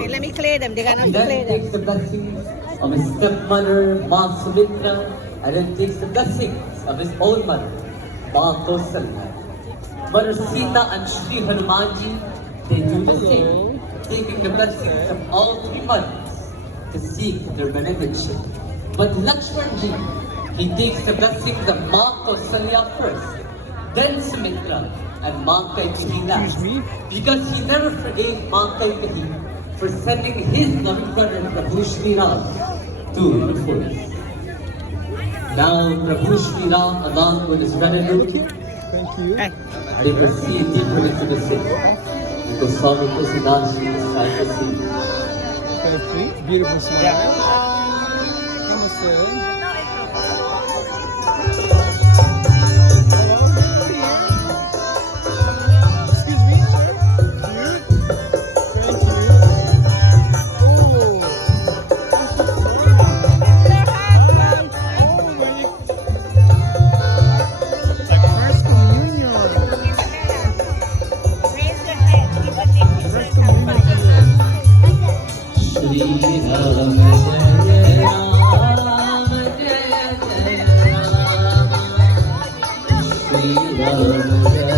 Okay, let me clear them. They got He to clear then takes them. the blessings of his stepmother, Ma Sumitra, and then takes the blessings of his own mother, Ma Kausalya. Mother Sita and Shri Hanumanji, they do the same, taking the blessings of all three mothers to seek their benediction. But Lakshmanji, he takes the blessings of Ma Kausalya first, then Sumitra, and Ma Kaikeyi last. Because he never forgave Ma Kaikeyi for sending his loving brother Prabhu Shri Ram to the forest. Now Prabhu Shri Ram, along with his retinue, Hey. they proceed deeper into the city. And Goswami Tusidas is trying to see. Beautiful smile. Namaste. Excuse me, sir. Cute. Thank you. Oh. Oh, very. Like first communion. Raise your head. Keep it in. First communion. Shri Ram Jaya Ram Jaya Jaya Ram Shri Ram Jaya